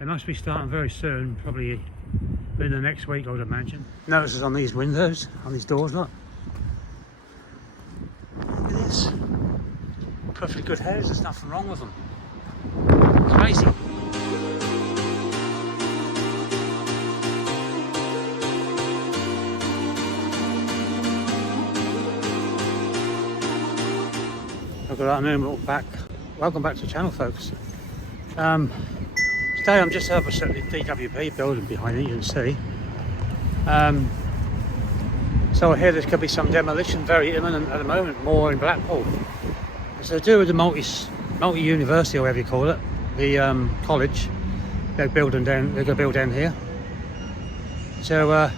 It must be starting very soon, probably in the next week, I would imagine. Notices on these windows, on these doors, look. Look at this. Perfectly good houses, there's nothing wrong with them. It's crazy. Look at that moon back. Welcome back to the channel, folks. Today I'm just opposite the DWP building behind it, you can see. So I hear there could be some demolition very imminent at the moment, more in Blackpool. It's to do with the multi-university, or whatever you call it, the college. They're going to build down here. So I'll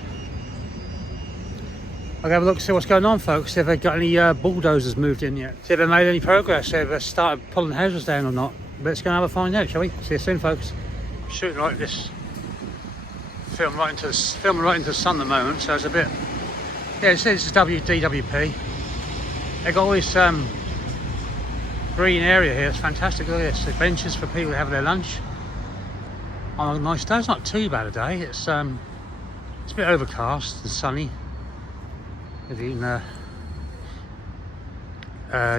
have a look to see what's going on, folks. See if they've got any bulldozers moved in yet. See if they've made any progress, see if they've started pulling houses down or not. But let's go and have a find out, shall we? See you soon, folks. Shooting like this, filming right into the sun at the moment, so it's a bit. Yeah, this is DWP. They've got all this green area here. It's fantastic. Look at this. There's benches for people to have their lunch on a nice day. It's not too bad a day. It's a bit overcast and sunny. If you can,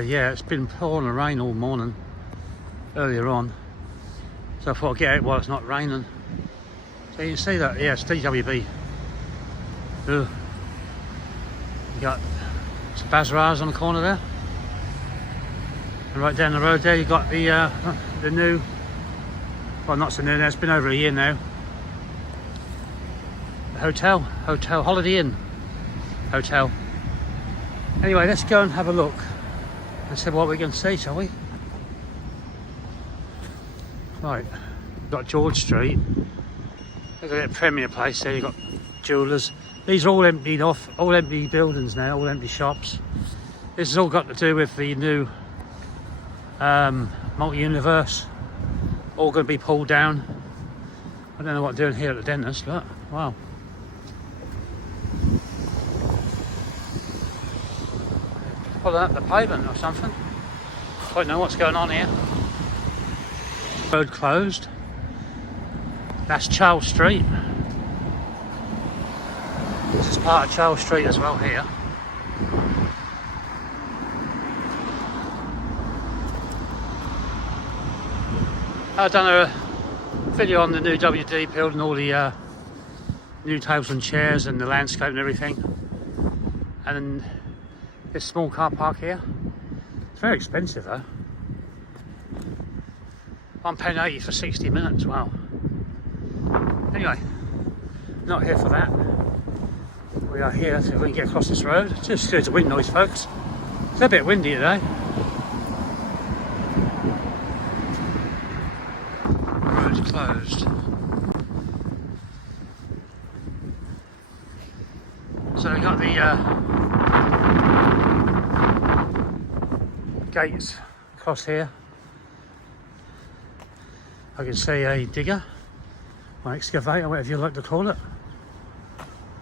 yeah, it's been pouring rain all morning earlier on. So I thought I'd get out while it's not raining. So you can see that, yeah, it's DWP. Ugh. You got some bazaars on the corner there. And right down the road there you got the new, well, not so new now, it's been over a year now. The hotel, Holiday Inn hotel. Anyway, let's go and have a look and see what we can see, shall we? Right, we've got George Street. Look at that premier place there, you've got jewellers. These are all emptied off, all empty buildings now, all empty shops. This has all got to do with the new multi-universe. All going to be pulled down. I don't know what they're doing here at the dentist, look, wow. Pulling up the pavement or something. Don't know what's going on here. Road closed. That's Charles Street. This is part of Charles Street as well here. I've done a video on the new WD building, all the new tables and chairs and the landscape and everything. And then this small car park here. It's very expensive though. £1.80 for 60 minutes, wow. Anyway, not here for that. We are here so we can get across this road. Just there's a wind noise, folks. It's a bit windy today. The road's closed. So we've got the gates across here. I can see a digger, or excavator, whatever you like to call it.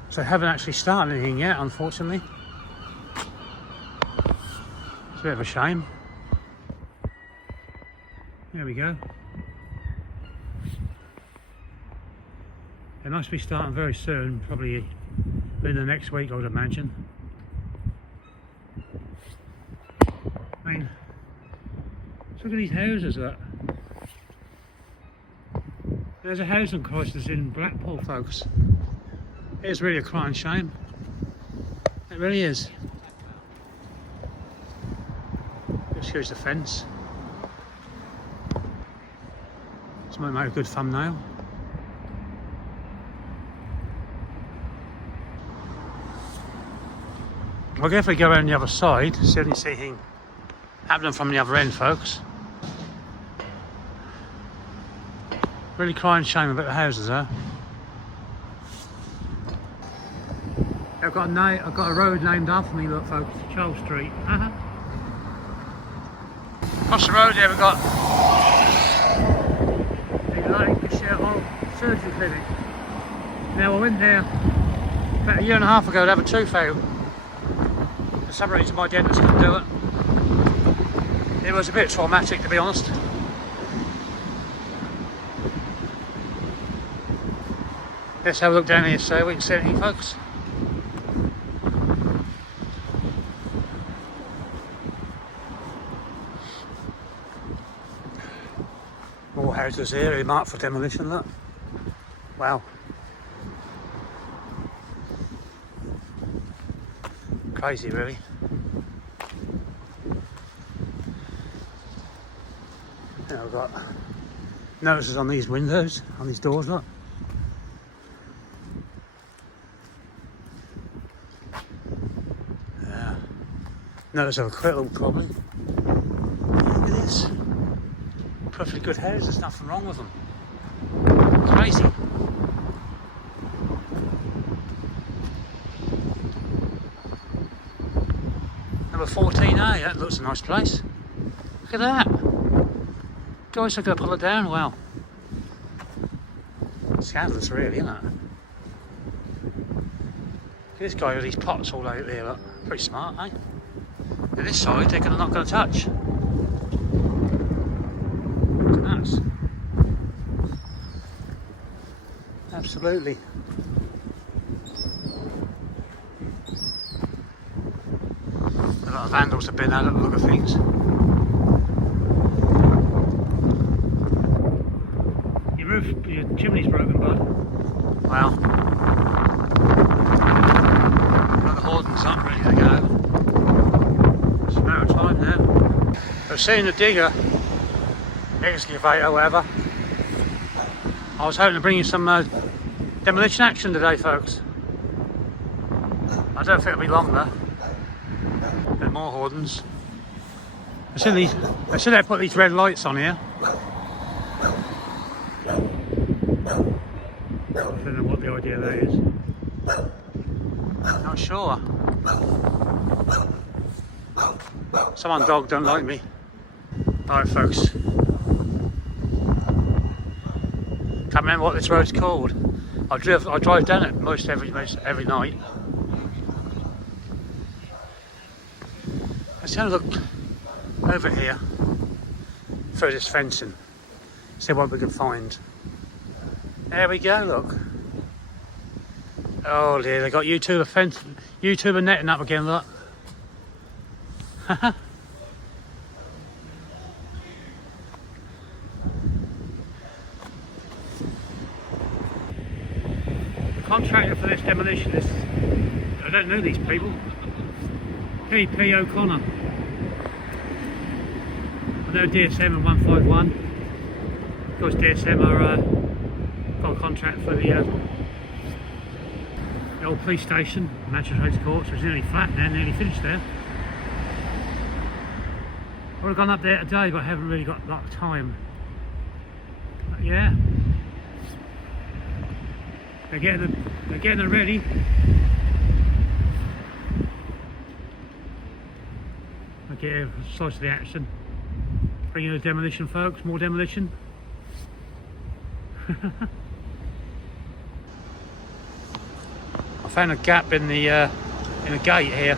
So they haven't actually started anything yet, unfortunately. It's a bit of a shame. There we go. It must be starting very soon, probably in the next week, I would imagine. I mean, look at these houses, look. There's a housing crisis in Blackpool, folks. It's really a crying shame. It really is. Just here's the fence. This might make a good thumbnail. I'll definitely go around the other side, see if you see anything happening from the other end, folks. Really crying shame about the houses, huh? I've got a road named after me, look, folks, Charles Street. Across the road there we've got the Lancashire Surgery Clinic. Now I went there about a year and a half ago to have a tooth out. For some reason my dentist couldn't do it. It was a bit traumatic, to be honest. Let's have a look down here so we can see anything, folks. More houses here, marked for demolition, look. Wow. Crazy, really. Now we've got notices on these windows, on these doors, look. Yeah. Notice of a acquittal, probably. Look at this. Perfectly good house, there's nothing wrong with them. Crazy. Number 14A, that looks a nice place. Look at that. Guys are going to pull it down, wow. Scandalous really, isn't it? Look at this guy with these pots all out there, look. Pretty smart, eh? And this side they're not going to touch. Nuts. Absolutely. A lot of vandals have been out at the look of things. Your chimney's broken, bud. Wow. Got the hoardings up, ready to go. It's a matter of time now. I've seen the digger, excavator, whatever. I was hoping to bring you some demolition action today, folks. I don't think it'll be long though. A bit more hoardings. I said they put these red lights on here. I don't know what the idea there is. Not sure. Some dog don't like me. Alright, folks. Can't remember what this road's called. I drive down it most every night. Let's have a look over here through this fencing. See what we can find. There we go, look. Oh dear, they got YouTuber netting up again, look. The contractor for this demolition is, I don't know these people. P.P. O'Connor. I know DSM and 151. Of course DSM are got a contract for the old police station, Magistrates Court, so it's nearly flat now, nearly finished there. I would have gone up there today, but I haven't really got a lot of time. But yeah, they're getting it ready. I get a slice of the action. Bring in the demolition, folks. More demolition. I found a gap in the gate here.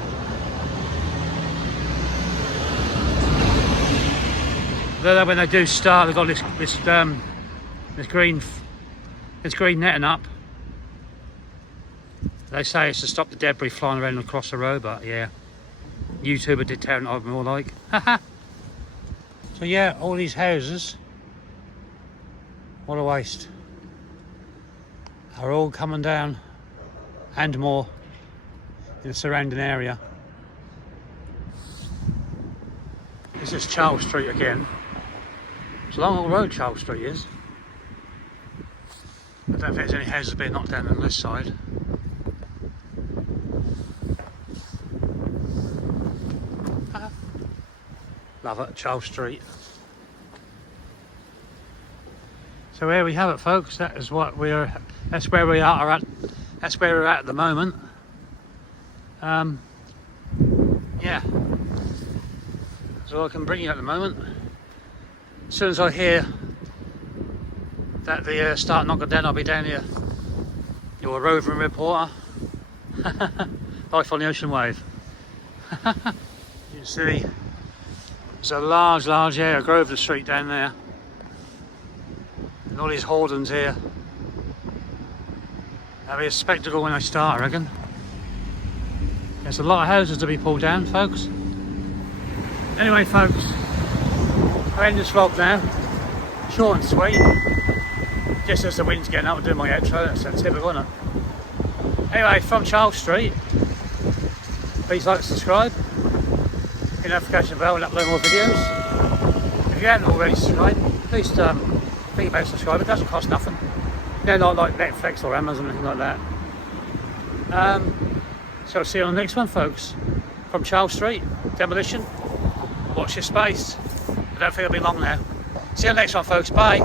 Though when they do start, they've got this green netting up. They say it's to stop the debris flying around across the road, but yeah, YouTuber did tear it up more like. So yeah, all these houses, what a waste, are all coming down, and more in the surrounding area. This is Charles Street again. It's a long old road, Charles Street is. I don't think there's any houses being knocked down on this side. Love it, Charles Street. So here we have it, folks. That's where we are at. That's where we're at the moment. Yeah. That's all I can bring you at the moment. As soon as I hear that they start knocking down, I'll be down here. Your roving reporter. Life on the ocean wave. You see, there's a large area, Grosvenor Street down there. And all these hoardings here. That'll be a spectacle when I start, I reckon. There's a lot of houses to be pulled down, folks. Anyway, folks, I'll end this vlog now. Short and sweet. Just as the wind's getting up, I'm doing my outro. That's typical, isn't it? Anyway, from Charles Street, please like and subscribe. Hit the notification bell and upload more videos. If you haven't already subscribed, please think about subscribing. It doesn't cost nothing. They're not like Netflix or Amazon or anything like that. So I'll see you on the next one, folks. From Charles Street, demolition. Watch your space. I don't think it'll be long now. See you on the next one, folks. Bye.